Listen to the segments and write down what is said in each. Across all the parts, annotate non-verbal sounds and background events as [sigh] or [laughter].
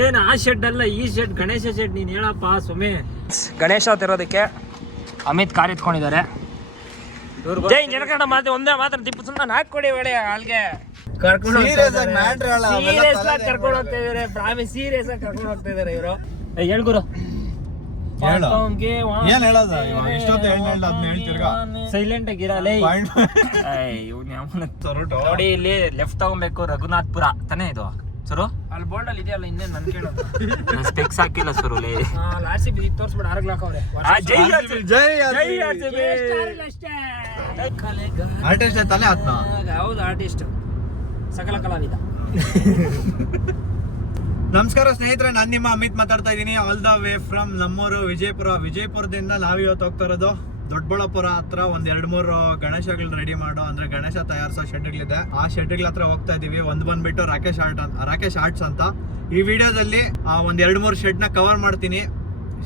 ಏನ್ ಆ ಶೆಡ್ ಅಲ್ಲ ಈ ಶೆಡ್ ಗಣೇಶ ಶೆಡ್ ನೀನ್ ಹೇಳಪ್ಪ ಸುಮಿ ಗಣೇಶ ತೆರೋದಕ್ಕೆ ಅಮಿತ್ ಕಾರ್ ಎತ್ಕೊಂಡಿದ್ದಾರೆ. ಜೈ ಮಾತು ಒಂದೇ ಮಾತ್ರ ಟಿಪ್ಪು ಸುಲ್ತಾನ್ ಕೊಡಿ ಒಳ್ಳೆ ಅಲ್ಗೆ ಕರ್ಕೊಂಡು Serious ಆಗಿ ಸೀರಿಯಸ್ ಕರ್ಕೊಂಡು ಹೋಗ್ತಾ ಇದಾರೆ ಪ್ರಾಮಿಸ್ ಸೀರಿಯಸ್ ಆಗಿ ಕರ್ಕೊಂಡು ಹೋಗ್ತಾ ಇದಾರೆ ಇವರು. ಹೇಳ್ಗುರು. ಸೈಲೆಂಟ್. ನೋಡಿ ಇಲ್ಲಿ ಲೆಫ್ಟ್ ತಗೊಬೇಕು ರಘುನಾಥ್ಪುರ ತಾನೇ ಇದು? ಸರು? ಅಲ್ಲಿ ಬೋರ್ಡ್ ಅಲ್ಲಿ ಇದೆಯಲ್ಲ ಇನ್ನೇನು ನನ್ ಕೇಳೋದು? ಸ್ಪೆಕ್ಸ್ ಹಾಕಿಲ್ಲ ಸರು ಆರ್ ಸಿ ಬಿ ತೋರಿಸ್ಬಿಡ ಆರ್ಗ್ಲ ಹಾಕವ್ರೆ ಜೈ RCB, ಜೈ ಜೈ ಆರ್ಟಿಸ್ಟ್ ತಲೆ ಆತ್ನ ಹೌದು ಆರ್ಟಿಸ್ಟ್ ಸಕಲ ಕಲಾವಿದ. ನಮಸ್ಕಾರ ಸ್ನೇಹಿತರೆ ನಾನು ನಿಮ್ಮ ಅಮಿತ್ ಮಾತಾಡ್ತಾ ಇದ್ದೀನಿ. ಆಲ್ ದ ವೇ ಫ್ರಮ್ ನಮ್ಮೂರು ವಿಜಯಪುರ. ವಿಜಯಪುರದಿಂದ ನಾವು ಇವತ್ತು ಹೋಗ್ತಾ ಇರೋದು. ದೊಡ್ಡಬಳ್ಳಾಪುರ ಹತ್ರ ಒಂದ್ ಎರಡ್ ಮೂರು ಗಣೇಶಗಳನ್ನ ರೆಡಿ ಮಾಡೋ. ಅಂದ್ರೆ ಗಣೇಶ ತಯಾರಿಸೋ ಶೆಡ್ಗಳಿದೆ ಆ ಶೆಡ್ಗಳ ಹತ್ರ ಹೋಗ್ತಾ ಇದೀವಿ. ಒಂದ್ ಬಂದ್ಬಿಟ್ಟು ರಾಕೇಶ್ ಆರ್ಟ್ ಅಂತ ರಾಕೇಶ್ ಆರ್ಟ್ಸ್ ಅಂತ. ಈ ವಿಡಿಯೋದಲ್ಲಿ ಆ ಒಂದ್ ಎರಡ್ ಮೂರು ಶೆಡ್ನ ಕವರ್ ಮಾಡ್ತೀನಿ.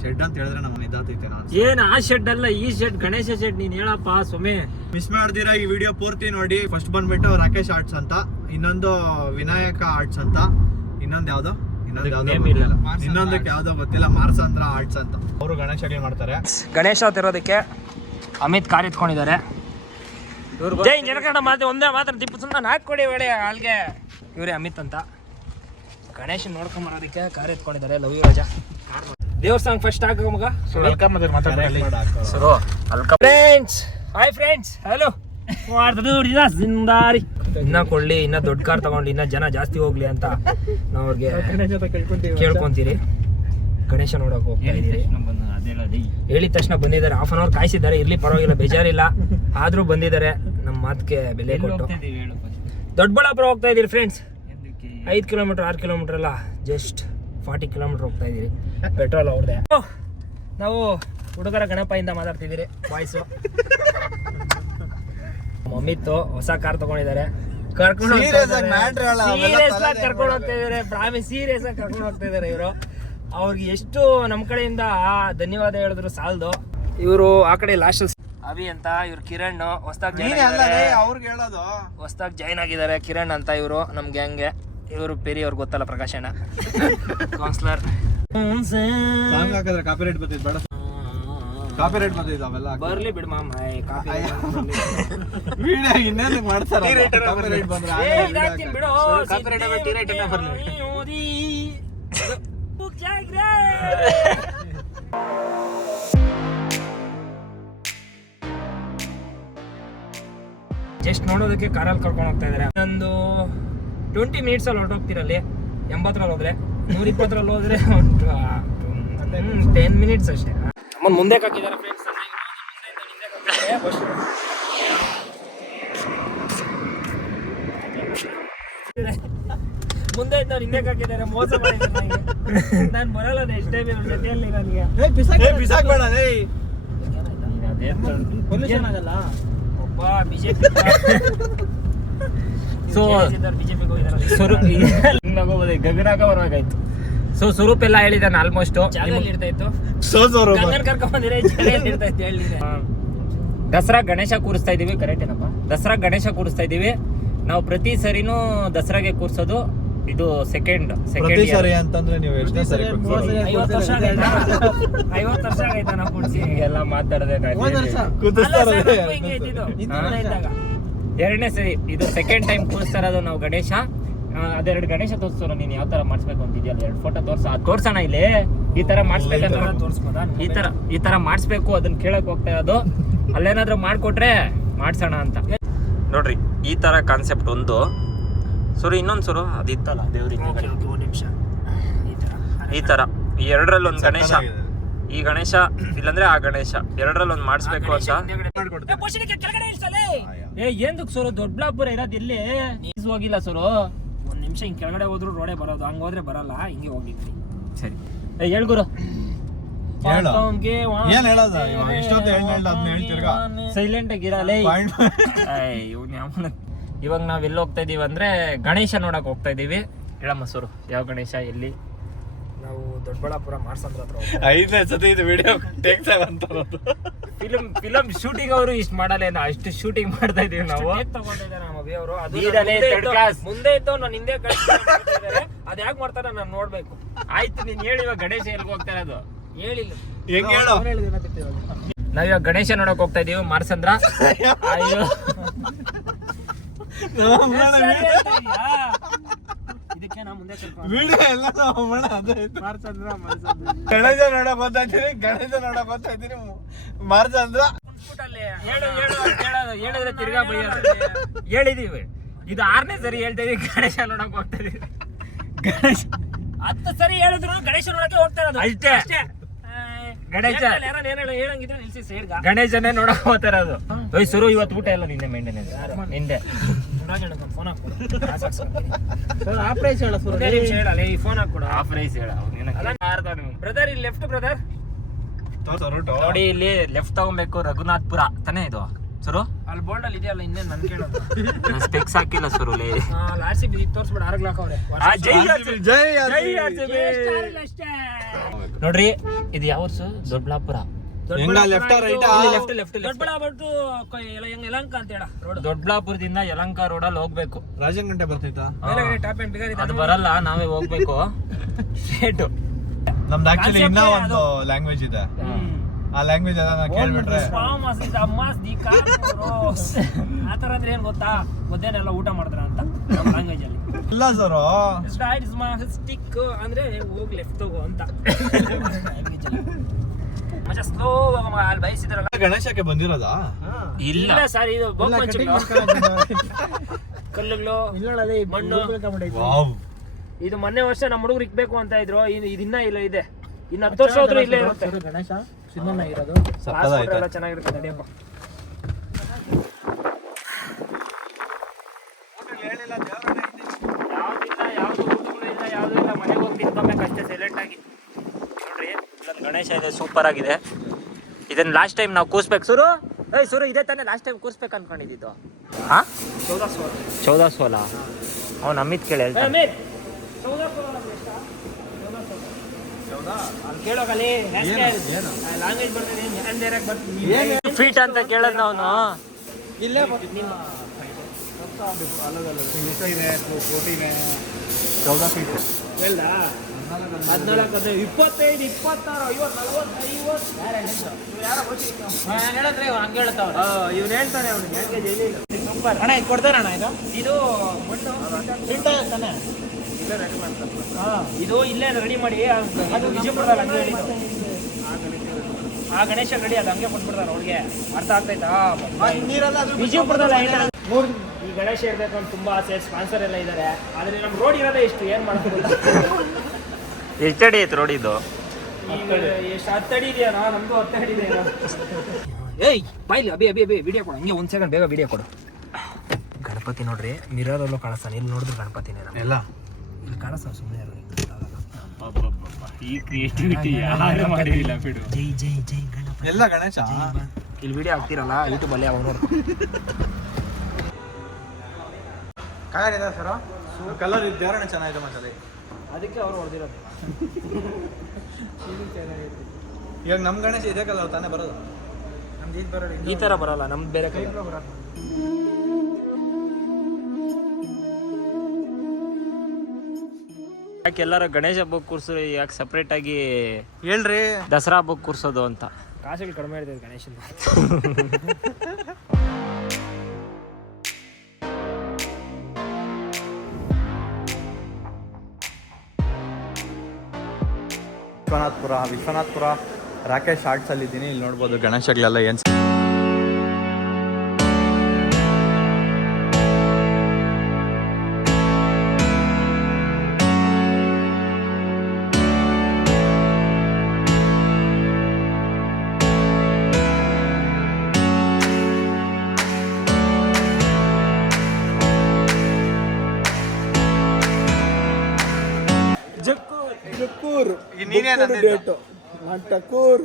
ಶೆಡ್ ಅಂತ ಹೇಳಿದ್ರೆ ನಮ್ಮ ಇದಾತೈತೆ ಏನ್ ಆ ಶೆಡ್ ಅಲ್ಲ ಈ ಶೆಡ್ ಗಣೇಶ ಶೆಡ್ ನೀನ್ ಹೇಳಪ್ಪ ಸುಮ್ಮನೆ ಮಿಸ್ ಮಾಡ್ದಿರಾ ಈ ವಿಡಿಯೋ ಪೂರ್ತಿ ನೋಡಿ. ಫಸ್ಟ್ ಬಂದ್ಬಿಟ್ಟು ರಾಕೇಶ್ ಆರ್ಟ್ಸ್ ಅಂತ. ಇನ್ನೊಂದು ವಿನಾಯಕ ಆರ್ಟ್ಸ್ ಅಂತ. ಇನ್ನೊಂದ್ ಯಾವ್ದು? ಇನ್ನೊಂದಕ್ಕೆ ಯಾವ್ದೋ. ಗೊತ್ತಿಲ್ಲ. ಇನ್ನೊಂದಕ್ಕೆ ಯಾವ್ದೋ ಗೊತ್ತಿಲ್ಲ. ಮಾರ್ಸಂದ್ರ ಆರ್ಟ್ಸ್ ಅಂತ. ಅವರು ಗಣೇಶಗಳು ಮಾಡ್ತಾರೆ. ಗಣೇಶ ತಿರೋದಕ್ಕೆ ಅಮಿತ್ ಕಾರ್ ಎತ್ಕೊಂಡಿದ್ದಾರೆ. ಜೈ ಜನಕಣ್ಣ ಮಾತು ಒಂದೇ ಮಾತ್ರ ತಿಪ್ಪು ಸುಮ್ಮನೆ ನಾಲ್ಕು ಕೊಡಿ ಒಳ್ಳೆ ಆಲ್ಗೆ ಇವರೇ ಅಮಿತ್ ಅಂತ. ಗಣೇಶನ್ ನೋಡ್ಕೊಂಡ್ ಬರೋದಕ್ಕೆ ಕಾರ್ ಎತ್ಕೊಂಡಿದ್ದಾರೆ. Love you Raja. ದೇವ್ರ ಸಾಂಗ್ ಫಸ್ಟ್ ಹಾಕ. ಮಗ ಫ್ರೆಂಡ್ಸ್ ಹಾಯ್ ಫ್ರೆಂಡ್ಸ್ ಹಲೋ ಜಿಂದಾರಿ. ಇನ್ನ ಕೊಳ್ಳಿ ಇನ್ನ ದೊಡ್ಡ ಕಾರ್ ತಗೊಂಡು ಇನ್ನ ಜನ ಜಾಸ್ತಿ ಹೋಗ್ಲಿ ಅಂತ ನಾವು ಅವ್ರಿಗೆ ಕೇಳ್ಕೊಂತೀರಿ. ಗಣೇಶ ನೋಡಕ್ ಹೋಗ್ತಾ ಇದೀರಿ ಹೇಳಿದ ತಕ್ಷಣ ಬಂದಿದ್ದಾರೆ. ಹಾಫ್ ಅನ್ ಅವರ್ ಕಾಯಿಸಿದ್ದಾರೆ. ಇರ್ಲಿ ಪರವಾಗಿಲ್ಲ ಬೇಜಾರಿಲ್ಲ. [laughs] ಆದ್ರೂ ಬಂದಿದ್ದಾರೆ. ನಮ್ಮ ಮಾತಿಗೆ ಬೆಲೆ ಕೊಟ್ಟು. ದೊಡ್ಡಬಳ್ಳಾಪುರ ಹೋಗ್ತಾ ಇದ್ದೀರಿ ಫ್ರೆಂಡ್ಸ್ ಐದು ಕಿಲೋಮೀಟರ್ ಆರು ಕಿಲೋಮೀಟರ್ ಅಲ್ಲ ಜಸ್ಟ್ ಫಾರ್ಟಿ ಕಿಲೋಮೀಟರ್ ಹೋಗ್ತಾ ಇದೀರಿ ಪೆಟ್ರೋಲ್ ಅವ್ರದ್ದೇ. ನಾವು ಹುಡುಗರ ಗಣಪಯಿಂದ ಮಾತಾಡ್ತಿದ್ದೀರಿ ಬಾಯ್ಸು ಮಮ್ಮಿತ್ತು ಹೊಸ ಕಾರ್ ತಗೊಂಡಿದ್ದಾರೆ. ಕರ್ಕೊಂಡು ಸೀರಿಯಸ್ ಆಗಿ ಕರ್ಕೊಂಡು ಹೋಗ್ತಾ ಇದಾರೆ ಪ್ರಾಮಿಸ್ ಸೀರಿಯಸ್ ಆಗಿ ಕರ್ಕೊಂಡು ಹೋಗ್ತಾ ಇದಾರೆ ಇವರು. ಅವ್ರಿಗೆ ಎಷ್ಟು ನಮ್ಮ ಕಡೆಯಿಂದ ಧನ್ಯವಾದ ಹೇಳಿದ್ರು ಸಾಲದು. ಇವರು ಆ ಕಡೆ ಲಾಸ್ಟ್ ಅಭಿ ಅಂತ ಇವ್ರು ಕಿರಣ್ ಹೊಸ್ದಾಗಿ ಅವ್ರಿಗೆ ಹೇಳೋದು. ಹೊಸ್ದಾಗಿ ಜಾಯ್ನ್ ಆಗಿದ್ದಾರೆ ಕಿರಣ್ ಅಂತ ಇವರು ನಮ್ ಗ್ಯಾಂಗ್ಗೆ ಇವರು ಪೆರಿ ಅವ್ರಿಗೆ ಗೊತ್ತಲ್ಲ ಪ್ರಕಾಶ್ ಅಣ್ಣ ಕೌನ್ಸಿಲರ್ ಸಾಂಗ್ ಹಾಕಿದ್ರೆ ಕಾಪಿ ರೇಟ್ ಬರ್ತೈತೆ ಬೇಡ. ಕಾಪಿ ರೇಟ್ ಅವೆಲ್ಲ ಬರ್ಲಿ ಬಿಡ್ ಮಾಮ ವಿಡಿಯೋ ಇನ್ನೇನು ಮಾಡ್ತಾರ ಕಾಪಿರೇಟ್ ಬಂದ್ರೆ ಇದಾಗ್ತೀನಿ ಬಿಡು. ಹಾಕ್ತಾರೆ. copyright ಆಗಿ ಬರ್ಲಿ. ಜಾಗ್ರೆ. ಜಸ್ಟ್ ನೋಡೋದಕ್ಕೆ ಕಾರಲ್ಲಿ ಕರ್ಕೊಂಡು ಹೋಗ್ತಾ ಇದಾರೆ ಒಂದು ಟ್ವೆಂಟಿ ಮಿನಿಟ್ಸ್ ಅಲ್ಲಿ ಹೊರಟೋಗ್ತಿರಲ್ಲಿ. ಎಂಬತ್ತರಲ್ಲಿ ಹೋದ್ರೆ ನೂರ ಇಪ್ಪತ್ತರಲ್ಲಿ ಹೋದ್ರೆ ಟೆನ್ ಮಿನಿಟ್ಸ್ ಅಷ್ಟೇ. ನಮ್ಮ ಮುಂದೆ ಹಾಕಿದ್ದಾರೆ ಫ್ರೆಂಡ್ಸ್ ಮುಂದೆ ಇದ್ದವ್ರು ಹಿಂದೆ ಹಾಕಿದ್ದಾರೆ ಮೋಸ ನಾನು ಬರಲ್ಲ ನೆಕ್ಸ್ಟ್ ಟೈಮ್ ಇವ್ರ ಜೊತೆಯಲ್ಲಿ ನನಗೆ ಏ, ಬಿಸಾಕ್ಬೇಡ ಏಯ್. ಪೊಲ್ಯೂಷನ್ ಆಗಲ್ಲ. ಒಬ್ಬ ಬಿಜೆಪಿ ಸೊ ಬಿಜೆಪಿಗೆ ಹೋಗಿದ್ದಾರೆ ಸ್ವರೂಪ್ ಗಗನಾಗ ಬರಬೇಕಾಯ್ತು ಸೊ ಸ್ವರೂಪ್ ಎಲ್ಲ ಹೇಳಿದಾನೆ ಆಲ್ಮೋಸ್ಟ್ ಇರ್ತಾ ಇತ್ತು. ದಸರಾ ಗಣೇಶ ಕೂರಿಸ್ತಾ ಇದೀವಿ ಕರೆಕ್ಟ್ ಏನಪ್ಪ? ದಸರಾ ಗಣೇಶ ಕೂರಿಸ್ತಾ ಇದೀವಿ. ನಾವು ಪ್ರತಿ ಸರಿನೂ ದಸರಾಗೆ ಕೂರ್ಸೋದು. ಇದು ಸೆಕೆಂಡ್ ಪ್ರತಿ ಸೆಕೆಂಡ್ ಸರಿ ಅಂತಂದ್ರೆ ನೀವು ಎಷ್ಟನೇ ಸರಿ? ಐವತ್ತು ವರ್ಷ ಆಗೈತಾ? ಐವತ್ತು ವರ್ಷ ಆಗೈತಾ ನಾವು ಕೂಡ್ಸಿ ಎಲ್ಲ ಮಾತಾಡದೆ ಕೂತಿಸ್ತಾರೆ. ಎರಡನೇ ಸರಿ ಇದು ಸೆಕೆಂಡ್ ಟೈಮ್ ಕೂರಿಸ್ತಾ ಇರೋದು ನಾವು ಗಣೇಶ. ಆ, ಅದೆರಡು ಗಣೇಶ ತೋರಿಸ್ತಾರ ನೀನು ಯಾವ ತರ ಮಾಡಿಸ್ಬೇಕು ಅಂತಿದ್ಯಲ್ಲ? ಎರಡು ಫೋಟೋ ತೋರ್ಸ. ಅದ್ ತೋರ್ಸೋಣ ಇಲ್ಲಿ. ಈ ತರ ಮಾಡಿಸ್ಬೇಕಂತ. ಈ ತರ ಈ ತರ ಮಾಡಿಸ್ಬೇಕು ಅದನ್ನ ಕೇಳಕ್ ಹೋಗ್ತಾ ಇರೋದು. ಅಲ್ಲೇನಾದ್ರೂ ಮಾಡ್ಕೊಟ್ರೆ ಮಾಡ್ಸೋಣ ಅಂತ. ನೋಡ್ರಿ ಈ ತರ ಕಾನ್ಸೆಪ್ಟ್ ಒಂದು ಸುರು ಇನ್ನೊಂದು ಸುರು ಅದಿತ್ತಲ್ಲ ದೇವ್ರಿಗೆ ನಿಮಿಷ ಈ ತರ ಈ ಎರಡರಲ್ಲಿ ಒಂದು ಗಣೇಶ ಈ ಗಣೇಶ ಇಲ್ಲಂದ್ರೆ ಆ ಗಣೇಶ ಎರಡರಲ್ಲಿ ಒಂದು ಮಾಡಿಸ್ಬೇಕು ಅಂತ. ಏ ಏನ್ದಕ್ ಸೋರು ದೊಡ್ಡಬಳ್ಳಾಪುರ ಇರೋದು ಇಲ್ಲಿ ನೀಸ್ ಹೋಗಿಲ್ಲ ಸುರು ಒಂದ್ ನಿಮಿಷ ಹಿಂಗ್ ಕೆಳಗಡೆ ಹೋದ್ರು ರೋಡೇ ಬರೋದು ಹಂಗ ಹೋದ್ರೆ ಬರಲ್ಲ ಹಿಂಗೆ ಹೋಗಿದ್ರಿ ಸರಿ ಏ ಹೇಳ್ಗುರು. ಸೈಲೆಂಟ್ ಆಗಿರಲ್ಲ. ಇವಾಗ ನಾವ್ ಎಲ್ಲಿ ಹೋಗ್ತಾ ಇದೀವಿ ಅಂದ್ರೆ ಗಣೇಶ ನೋಡಕ್ ಹೋಗ್ತಾ ಇದೀವಿ. ಇಳ ಮಸೂರು ಯಾವ ಗಣೇಶ ಎಲ್ಲಿ? ನಾವು ದೊಡ್ಡಬಳ್ಳಾಪುರ ಮಾರ್ಸಂದ್ರ ಹತ್ರ ಐದನೇ ಸತಿ ಇದು ವಿಡಿಯೋ ಟೇಕ್ ಅಂತ ಫಿಲಂ ಫಿಲಂ ಶೂಟಿಂಗ್ ಅವರು ಇಷ್ಟು ಮಾಡಲ್ಲ ಅಷ್ಟು ಶೂಟಿಂಗ್ ಮಾಡ್ತಾ ಇದೀವಿ ನಾವು. ವೀರನೇ ಮುಂದೆ ಇದ್ದೋ ನಾನು ಹಿಂದೆ ಅದ್ ಯಾಕೆ ಮಾಡ್ತಾರೆ ನಾನು ನೋಡ್ಬೇಕು. ಆಯ್ತು ನೀನ್ ಹೇಳಿ ಇವಾಗ ಗಣೇಶ ಎಲ್ಲಿ ಹೋಗ್ತಾ ಇರೋದು. ಹೇಳಿಲ್ಲ. ಹೆಂಗ್ ಹೇಳು? ನಾವಿವಾಗ ಗಣೇಶ ನೋಡಕ್ ಹೋಗ್ತಾ ಇದೀವಿ ಮಾರ್ಸಂದ್ರ. ಅಯ್ಯೋ. ಇದಕ್ಕೆ ನಾ ಮುಂದೆ ಸ್ವಲ್ಪ ವಿಡಿಯೋ ಎಲ್ಲ ಹೋಗೋಣ ಅದೇ ಗಣೇಶ ನೋಡಕ್ ಬರ್ತಾ ಇದ್ದೀನಿ ಗಣೇಶ ನೋಡಕ್ ಬರ್ತಾ ಇದ್ದೀನಿ ಮಾರ್ಚಂದ್ರ ಹೇಳು ಹೇಳು ಹೇಳೋದು ಹೇಳಿದ್ರೆ ತಿರ್ಗಾ ಬೈಯೋದು ಹೇಳಿದೀವಿ ಇದು ಆರನೇ ಸರಿ ಹೇಳ್ತಾ ಇದೀವಿ ಗಣೇಶ ನೋಡಕ್ ಹೋಗ್ತಾ ಇದೀವಿ ಗಣೇಶ ಹತ್ತು ಸರಿ ಹೇಳಿದ್ರು ಗಣೇಶ ನೋಡಕ್ಕೆ ಹೋಗ್ತಾ ಇರೋದು. ಅಷ್ಟೇ. ಅಷ್ಟೇ ಗಣೇಶ ಹೇಳಂಗಿದ್ರೆ ನಿಲ್ಸಿ ಗಣೇಶನೇ ನೋಡಕ್ ಹೋಗ್ತಾ ಅದು ಸುರು ಇವತ್ತು ಊಟ ಇಲ್ಲ ನಿನ್ನೆ ಮೇಂಟೆನೆನ್ಸ್ ನಿಂದೆ. ಫೋನ್ ಹಾಕ್ಕೊಡು ಆಪರೇಷನ್ ಒಂದೇ ನಿಮಿಷ ಹೇಳಲ್ಲ ಈ ಫೋನ್ ಹಾಕ್ಕೊಡು ಆಫ್ ರೈಸ್ ಹೇಳ ಬ್ರದರ್ ಇಲ್ಲಿ ಲೆಫ್ಟ್ ಬ್ರದರ್ ನೋಡಿ ಇಲ್ಲಿ ಲೆಫ್ಟ್ ತಗೊಬೇಕು ರಘುನಾಥ್ಪುರ ತಾನೇ ಇದು? ಸರು? ಅಲ್ಲಿ ಬೋರ್ಡ್ ಅಲ್ಲಿ ಇದೆಯಲ್ಲ ಇನ್ನೇನು ನನ್ ಕೇಳೋದು? ಸ್ಪೆಕ್ಸ್ ಹಾಕಿಲ್ಲ ಸುರು ಲೇ ಆರ್ ಸಿ ಬಿ ತೋರ್ಸ್ಬಿಡ ಆರ್ಗ್ ಹಾಕವ್ರೆ ಅವ್ರೆ. ಜೈ ಜೈ ನೋಡ್ರಿ ಇದು ಯಾವ ದೊಡ್ಡಬಳ್ಳಾಪುರ. ಹೆಂಗ left right left left Doddaballapura Yelahanka ಅಂತ ಹೇಳ ರೋಡ್. ದೊಡ್ಡಬಳ್ಳಾಪುರದಿಂದ ಯಲಂಕ ರೋಡಲ್ಲಿ ಹೋಗ್ಬೇಕು. ರಾಜಂಗಂಟೆ ಗಂಟೆ ಬರ್ತೈತಾ ಟಾಪ್ ಬಿಗರ್ ಅದು ಬರಲ್ಲ ನಾವೇ ಹೋಗ್ಬೇಕು. ಸ್ಟ್ರೇಟು ನಮ್ದು ಆಕ್ಚುಲಿ ಇನ್ನ ಒಂದು ಲ್ಯಾಂಗ್ವೇಜ್ ಇದೆ. ಆ ಲ್ಯಾಂಗ್ವೇಜ್ ಅದನ್ನ ಕೇಳ್ಬಿಟ್ರೆ ಆತರ ಅಂದ್ರೆ ಏನ್ ಗೊತ್ತಾ? ಮಧ್ಯಾಹ್ನ ಎಲ್ಲ ಊಟ ಮಾಡ್ತಾರ ಅಂತ ನಮ್ಮ ಲ್ಯಾಂಗ್ವೇಜ್ ಅಲ್ಲಿ. ಇಲ್ಲ ಸರ್. ಸ್ಟಿಕ್ ಅಂದ್ರೆ ಹೋಗ್ ಲೆಫ್ಟ್ ಹೋಗು ಅಂತ. [laughs] ಮಜಾ ಸ್ಲೋ ಅಲ್ಲಿ ಬಯಸಿದ್ರಲ್ಲ ಗಣೇಶಕ್ಕೆ ಬಂದಿರೋದಾ? ಇಲ್ಲ. ಇಲ್ಲ ಸರ್ ಇದು ಕಲ್ಲುಗಳು ಮಣ್ಣು. ಇದು ಮೊನ್ನೆ ವರ್ಷ ನಮ್ಮ ಹುಡುಗರು ಇಕ್ಬೇಕು ಅಂತ ಇದ್ರು ಇದು ಇನ್ನ ಇಲ್ಲ ಇದೆ. ಇನ್ನು ಹತ್ತು ವರ್ಷ ಹೋದ್ರು ಇಲ್ಲೇ ಇರುತ್ತೆ. ಗಣೇಶ ಸಿನಿಮಾ ಇರೋದು Class ಕೊಟ್ರೆ ಎಲ್ಲ ಚೆನ್ನಾಗಿರುತ್ತೆ ನಡಿಯಪ್ಪ ಯಾವ್ದಿಲ್ಲ ಯಾವ್ದು ಊಟಗಳು ಇಲ್ಲ ಯಾವ್ದು ಇಲ್ಲ ಮನೆಗೆ ಹೋಗಿ ತಿನ್ಕೊಬೇಕಷ್ಟೇ ಸೈಲೆಂಟ್ ಆಗಿ ನೋಡ್ರಿ ಇಲ್ಲೊಂದು ಗಣೇಶ ಇದೆ ಸೂಪರ್ ಆಗಿದೆ. ಇದನ್ನ ಲಾಸ್ಟ್ ಟೈಮ್ ನಾವು ಕೂಸ್ಬೇಕು ಸುರು ಏಯ್ ಸುರು ಇದೇ ತಾನೇ ಲಾಸ್ಟ್ ಟೈಮ್ ಕೂರ್ಸ್ಬೇಕು ಅನ್ಕೊಂಡಿದ್ದು. ಹಾ? ಚೌದಾ ಸೋಲ. ಚೌದ ಸೋಲ ಅವ್ನು ಅಮಿತ್ ಕೇಳಿ ಹೇಳ್ತಾನೆ. ಫೀಟ್ ಅಂತ ಕೇಳದ್ ಅವನು ಇಲ್ಲೇ ಹೇಳ್ದ? ಹದಿನಾಲ್ಕು ಹದಿನೈದು ಇಪ್ಪತ್ತೈದು ಇಪ್ಪತ್ತಾರು ಐವತ್ತು ನಲ್ವತ್ತು ಐವತ್ತು ಹೇಳಿದ್ರೆ? ಹಂಗೆ ಹೇಳ್ತಾವ ಇವ್ನು ಹೇಳ್ತಾನೆ ಅವ್ನಿಗೆ ಹೆಂಗೆ ಜೈಲಿಲ್ಲ ಸೂಪರ್. ಅಣ್ಣ ಇದು ಕೊಡ್ತಾರ ಅಣ್ಣ ಇದು? ಇದು ಮಣ್ಣು ಫಿಲ್ಟರ್ ತಾನೆ? ಇಲ್ಲೇ ರೆಡಿ ಮಾಡ್ತಾರೆ. ಇದು ಇಲ್ಲೇ ರೆಡಿ ಮಾಡಿ ಅದು ವಿಜಯಪುರದಲ್ಲಿ ಹಂಗೆ ಹೇಳಿ ಆ ಗಣೇಶ ರೆಡಿ ಅದು ಹಂಗೆ ಕೊಟ್ಬಿಡ್ತಾರೆ ಅವ್ರಿಗೆ. ಅರ್ಥ ಆಗ್ತೈತಾ? ನೀರಲ್ಲ ವಿಜಯಪುರದಲ್ಲಿ ಹೆಂಗೆ ಈ ಗಣೇಶ ಇರ್ಬೇಕು ಅಂತ ತುಂಬಾ ಆಸೆ ಸ್ಪಾನ್ಸರ್ ಎಲ್ಲ ಇದ್ದಾರೆ ಆದರೆ ನಮ್ಮ ರೋಡ್ ಇರೋದೇ ಇಷ್ಟು ಏನು ಮಾಡೋದು? [laughs] ಎಷ್ಟಡಿ ಐತೆ ರೋಡ್ ಇದು. ಇದೆ ಏಯ್ ಬಾಯ್ಲಿ ಅಬಿ ಅಬಿ ಅಬಿ ವಿಡಿಯೋ ಕೊಡು. ಹಂಗೆ ಒಂದು ಸೆಕೆಂಡ್ ಬೇಗ ವಿಡಿಯೋ ಕೊಡು. ಗಣಪತಿ ನೋಡ್ರಿ ಮಿರರಲ್ಲೂ ಕಾಣಿಸ್ತಾನೆ. ಇಲ್ಲಿ ನೋಡಿದ್ರೆ ಗಣಪತಿ ನಮ್ಗೆ. ಎಲ್ಲ? ಇಲ್ಲಿ ಕಾಣಿಸ್ತಾವ ಸುಮ್ಮನೆ ಈ ಕ್ರಿಯೇಟಿವಿಟಿ ಯಾರು ಮಾಡಿಲ್ಲ ಬಿಡು. ಜೈ ಜೈ ಜೈ ಗಣಪತಿ. ಎಲ್ಲ ಗಣೇಶ? ಇಲ್ಲಿ ವಿಡಿಯೋ ಹಾಕ್ತಿರಲ್ಲ ಯೂಟ್ಯೂಬ್ ಅಲ್ಲಿ ಅವ್ರು ಕಲರ್ ಇದೆ ಸರ್? ಕಲರ್ ಇದ್ದಾರಣ ಚೆನ್ನಾಗಿದೆ ಮಸಾಲೆ ಅದಕ್ಕೆ ಅವ್ರು ಹೊಡೆದಿರೋದು. [laughs] ಇವಾಗ ನಮ್ಮ ಗಣೇಶ ಇದಕ್ಕಲ್ಲ ಕಲರ್ ತಾನೇ ಬರೋದು? ನಮ್ದು ಇದು ಬರೋದು ಈ ತರ ಬರಲ್ಲ ನಮ್ದು ಬೇರೆ ಕೈ ಯಾಕೆ ಎಲ್ಲರೂ ಗಣೇಶ ಹಬ್ಬಕ್ಕೆ ಕೂರಿಸ್ರಿ ಯಾಕೆ ಸಪ್ರೇಟ್ ಆಗಿ ಹೇಳ್ರಿ. ದಸರಾ ಹಬ್ಬಕ್ಕೆ ಕೂರ್ಸೋದು ಅಂತ? ಕಾಸುಗಳು ಕಡಿಮೆ ಇರ್ತದೆ ಗಣೇಶನ್. [laughs] ವಿಶ್ವನಾಥ್ಪುರ ವಿಶ್ವನಾಥ್ಪುರ ರಾಕೇಶ್ ಆರ್ಟ್ಸ್ ಅಲ್ಲಿ ಇದ್ದೀನಿ ಇಲ್ಲಿ ನೋಡ್ಬೋದು ಗಣೇಶಗಳೆಲ್ಲ ಏನ್ ಟಕೂರ್. ನೀನೇ ಡೇಟು ನಾನು ಟಕೂರ್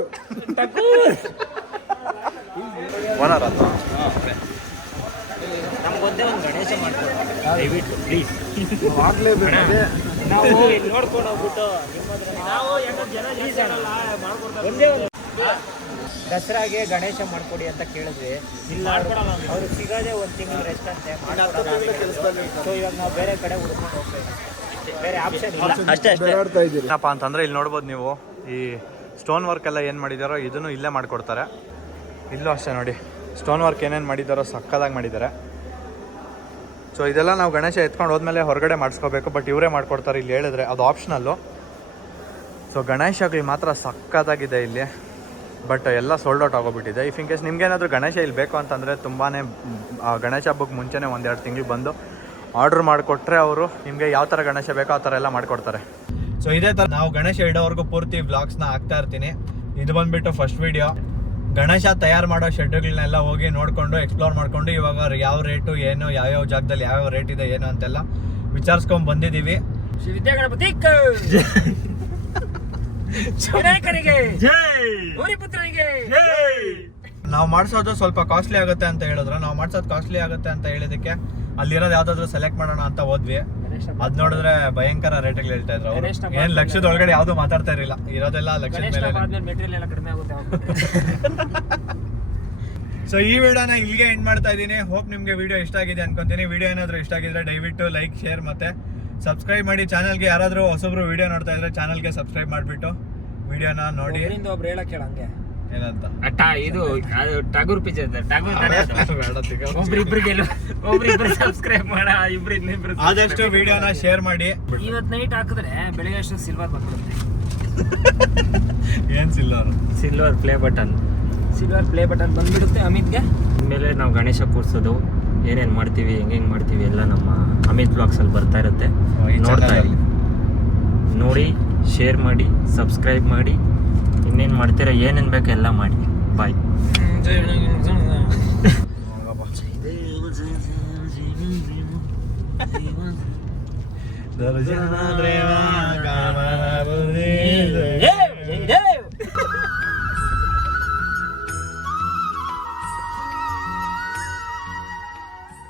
ಓನರ್ ನಮ್ಗೊಂದೇ ಒಂದು ಗಣೇಶ ಮಾಡ್ಕೊಡಿ ದಯವಿಟ್ಟು ಪ್ಲೀಸ್ ಆಗ್ಲೇಬೇಕು ನಾವು ನೋಡ್ಕೊಂಡು ಹೋಗ್ಬಿಟ್ಟು ನಾವು ಜನ ದಸರಾಗೆ ಗಣೇಶ ಮಾಡ್ಕೊಡಿ ಅಂತ ಕೇಳಿದ್ವಿ. ಇಲ್ಲ ಅವ್ರಿಗೆ ಸಿಗೋದೇ ಒಂದು ತಿಂಗಳು ರೆಸ್ಟ್ ಅಂತೆ ಸೊ ಇವಾಗ ನಾವು ಬೇರೆ ಕಡೆ ಹುಡ್ಕೊಂಡು ಹೋಗ್ಬೇಕು ಅಷ್ಟೇ ಅಷ್ಟೇ. ಏನಪ್ಪ ಅಂತಂದ್ರೆ ಇಲ್ಲಿ ನೋಡ್ಬೋದು ನೀವು ಈ ಸ್ಟೋನ್ ವರ್ಕ್ ಎಲ್ಲ ಏನು ಮಾಡಿದಾರೋ ಇದನ್ನು ಇಲ್ಲೇ ಮಾಡ್ಕೊಡ್ತಾರೆ. ಇಲ್ಲೂ ಅಷ್ಟೇ ನೋಡಿ ಸ್ಟೋನ್ ವರ್ಕ್ ಏನೇನು ಮಾಡಿದಾರೋ ಸಕ್ಕದಾಗಿ ಮಾಡಿದ್ದಾರೆ ಸೊ ಇದೆಲ್ಲ ನಾವು ಗಣೇಶ ಎತ್ಕೊಂಡು ಹೋದ್ಮೇಲೆ ಹೊರಗಡೆ ಮಾಡಿಸ್ಕೋಬೇಕು ಬಟ್ ಇವರೇ ಮಾಡ್ಕೊಡ್ತಾರೆ ಇಲ್ಲಿ ಹೇಳಿದ್ರೆ ಅದು ಆಪ್ಷನಲ್ಲು ಸೊ ಗಣೇಶಗಳು ಮಾತ್ರ ಸಕ್ಕತ್ತಾಗಿದೆ ಇಲ್ಲಿ ಬಟ್ ಎಲ್ಲ ಸೋಲ್ಡ್ ಔಟ್ ಆಗೋಗ್ಬಿಟ್ಟಿದೆ. ಇಫ್ ಇನ್ ಕೇಸ್ ನಿಮ್ಗೇನಾದರೂ ಗಣೇಶ ಇಲ್ಲಿ ಬೇಕು ಅಂತಂದರೆ ತುಂಬಾ ಗಣೇಶ ಹಬ್ಬಕ್ಕೆ ಮುಂಚೆನೇ ಒಂದೆರಡು ತಿಂಗಳು ಬಂದು ಆರ್ಡ್ರ್ ಮಾಡಿಕೊಟ್ರೆ ಅವರು ನಿಮಗೆ ಯಾವ ಥರ ಗಣೇಶ ಬೇಕೋ ಆ ಥರ ಎಲ್ಲ ಮಾಡಿಕೊಡ್ತಾರೆ. ಸೊ ಇದೇ ಥರ ನಾವು ಗಣೇಶ ಇಡೋವರೆಗೂ ಪೂರ್ತಿ ವ್ಲಾಗ್ಸ್ನ ಹಾಕ್ತಾ ಇರ್ತೀನಿ. ಇದು ಬಂದುಬಿಟ್ಟು ಫಸ್ಟ್ ವಿಡಿಯೋ ಗಣೇಶ ತಯಾರು ಮಾಡೋ ಶೆಡ್ಯೂಲ್ನೆಲ್ಲ ಹೋಗಿ ನೋಡಿಕೊಂಡು ಎಕ್ಸ್ಪ್ಲೋರ್ ಮಾಡಿಕೊಂಡು ಇವಾಗ ಯಾವ ರೇಟು ಏನು ಯಾವ್ಯಾವ ಜಾಗದಲ್ಲಿ ಯಾವ್ಯಾವ ರೇಟ್ ಇದೆ ಏನು ಅಂತೆಲ್ಲ ವಿಚಾರಿಸ್ಕೊಂಡು ಬಂದಿದ್ದೀವಿ. [laughs] ನಾವು ಮಾಡಿಸೋದು ಸ್ವಲ್ಪ ಕಾಸ್ಟ್ಲಿ ಆಗುತ್ತೆ ಅಂತ ಹೇಳಿದ್ರೆ. ನಾವು ಮಾಡಿಸೋದು ಕಾಸ್ಟ್ಲಿ ಆಗುತ್ತೆ ಅಂತ ಹೇಳಿದಕ್ಕೆ ಅಲ್ಲಿರೋದು ಯಾವ್ದಾದ್ರು ಸೆಲೆಕ್ಟ್ ಮಾಡೋಣ ಅಂತ ಹೋದ್ವಿ. ಅದ್ ನೋಡಿದ್ರೆ ಭಯಂಕರ ರೇಟ್ ಹೇಳ್ತಾ ಇದ್ರು ಅವ್ರು. ಏನ್ ಲಕ್ಷದ ಒಳಗಡೆ ಯಾವ್ದು ಮಾತಾಡ್ತಾ ಇರಲಿಲ್ಲ. ಇರೋದೆಲ್ಲ ಲಕ್ಷದ ಗಣೇಶ ಮೇಲೆ. ಆದ್ಮೇಲೆ ಮೆಟೀರಿಯಲ್ ಎಲ್ಲ ಕಡಿಮೆ ಆಗುತ್ತೆ ಸೊ [laughs] ಈ ವಿಡಿಯೋನ ಇಲ್ಲಿಗೆ ಎಂಡ್ ಮಾಡ್ತಾ ಇದ್ದೀನಿ. ಹೋಪ್ ನಿಮ್ಗೆ ವಿಡಿಯೋ ಇಷ್ಟ ಆಗಿದೆ ಅನ್ಕೊಂತೀನಿ. ವಿಡಿಯೋ ಏನಾದ್ರು ಇಷ್ಟ ಆಗಿದ್ರೆ ದಯವಿಟ್ಟು ಲೈಕ್ ಶೇರ್ ಮತ್ತೆ ಸಬ್ಸ್ಕ್ರೈಬ್ ಮಾಡಿ. ಚಾನಲ್ಗೆ ಯಾರಾದ್ರೂ ಹೊಸಬ್ರು ವಿಡಿಯೋ ನೋಡ್ತಾ ಇದ್ರೆ ಚಾನಲ್ಗೆ ಸಬ್ಸ್ಕ್ರೈಬ್ ಮಾಡಿಬಿಟ್ಟು ವಿಡಿಯೋನ ನೋಡಿ. ಒಬ್ರು ಹೇಳಕ್ ಹೇಳ ಹಂಗೆ. ಏನಂತ? ಅಟ್ಟ ಇದು ಅದು ಟಾಗೂರ್ ಪಿಚ್ ಅಂತ ಬೇಡ ಒಬ್ರಿಬ್ರು ಗೆಲ್ಲ ಒಬ್ರಿಬ್ರು ಸಬ್ಸ್ಕ್ರೈಬ್ ಮಾಡ ಇಬ್ರು ಇನ್ನಿಬ್ರು ಆದಷ್ಟು ವಿಡಿಯೋನ ಶೇರ್ ಮಾಡಿ. ಇವತ್ ನೈಟ್ ಹಾಕಿದ್ರೆ ಬೆಳಿಗ್ಗೆ ಅಷ್ಟು ಸಿಲ್ವರ್ ಬಂದ್ಬಿಡುತ್ತೆ. ಏನ್ silver silver play button silver play button ಬಂದ್ಬಿಡುತ್ತೆ ಅಮಿತ್ಗೆ. ಮೇಲೆ ನಾವು ಗಣೇಶ ಕೂರ್ಸೋದು. ಏನೇನು ಮಾಡ್ತೀವಿ ಹೆಂಗೆ ಹೆಂಗೆ ಮಾಡ್ತೀವಿ ಎಲ್ಲ ನಮ್ಮ ಅಮಿತ್ ಬ್ಲಾಗ್ಸಲ್ಲಿ ಬರ್ತಾ ಇರುತ್ತೆ. ನೋಡ್ತಾ ನೋಡಿ ಶೇರ್ ಮಾಡಿ ಸಬ್ಸ್ಕ್ರೈಬ್ ಮಾಡಿ. ಇನ್ನೇನು ಮಾಡ್ತೀರಾ ಏನೇನು ಬೇಕು ಎಲ್ಲ ಮಾಡಿ. ಬಾಯ್ ದರ್ಶನ